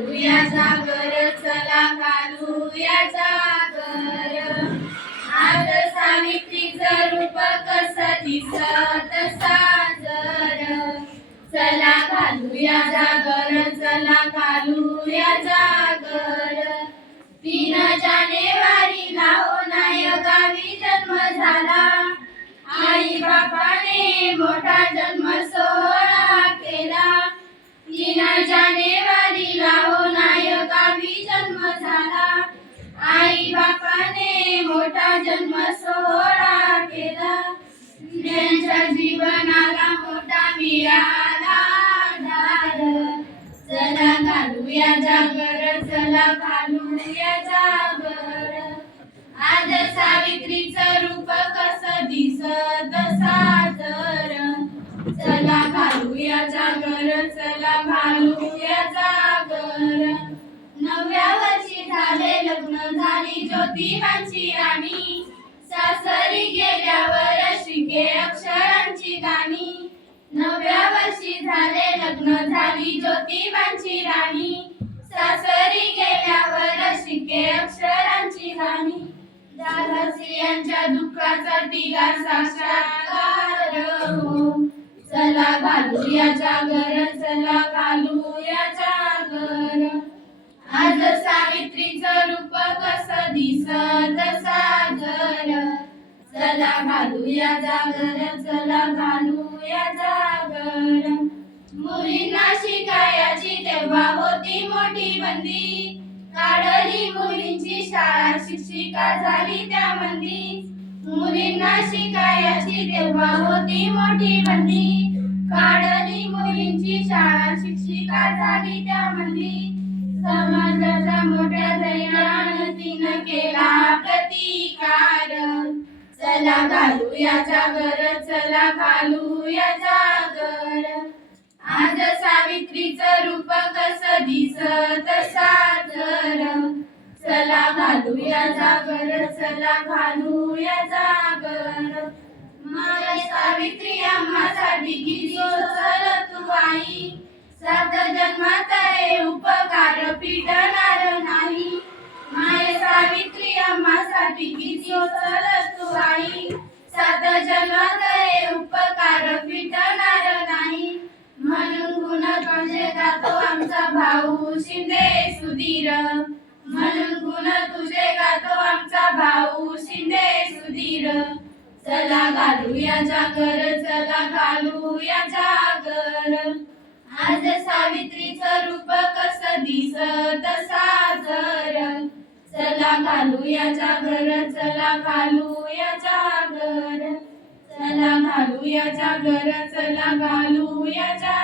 जागर चला घालूया जागर आज सावित्रीचं रूप कसं दिसत साजर? चला घालूया जागर चला घालूया जागर तीन जाणे बापाने मोठा जन्म सोहळा केला. त्यांच्या जीवनाला मोठा मिळाला आधार चला घालूया जागर चला घालूया जागर. आज सावित्रीचं रूप कसं दिसत सादर. चला घालूया जागर चला ज्योतिबांची राणी सासरी गेल्यावर शिके अक्षरांची गाणी. नव्या वर्षी झाले लग्न झाली ज्योतिबांची राणी. सासरी गेल्यावर शिके अक्षरांची गाणी. झाला स्त्रियांच्या दुःखाचा तिला साक्षात्कार. हो. चला घालूया जागर चला घालूया जागर चला घालूया जागर. मुलींना शिकायची तेव्हा होती मोठी बंदी. काढली मुलींची शाळा शिक्षिका झाली त्यामंदी मुलींना शिकायची तेव्हा होती मोठी बंदी. चला घालूया जागर चला घालूया जागर. आज सावित्रीचं रूप कसं दिसत साजर चला घालूया जागर चला घालूया जागर. माय सावित्री आम्हासाठी किती चल तू आई सात जन्मात हे उपकार पिटणार नाही. माय सावित्री आम्हासाठी किती सोसल तू आई सात जन्म करे उपकार पिटणार नाही. म्हणून गुण तुझे गातो आमचा भाऊ. शिंदे सुधीर. म्हणून गुण तुझे गातो आमचा भाऊ. शिंदे सुधीर. चला घालूया जागर चला घालूया जागर. आज सावित्रीचं रूप कसं दिसत साजर चला घालूया जागर चला घालू घालूया जागर चला घालूया जागर चला घालूया जागर.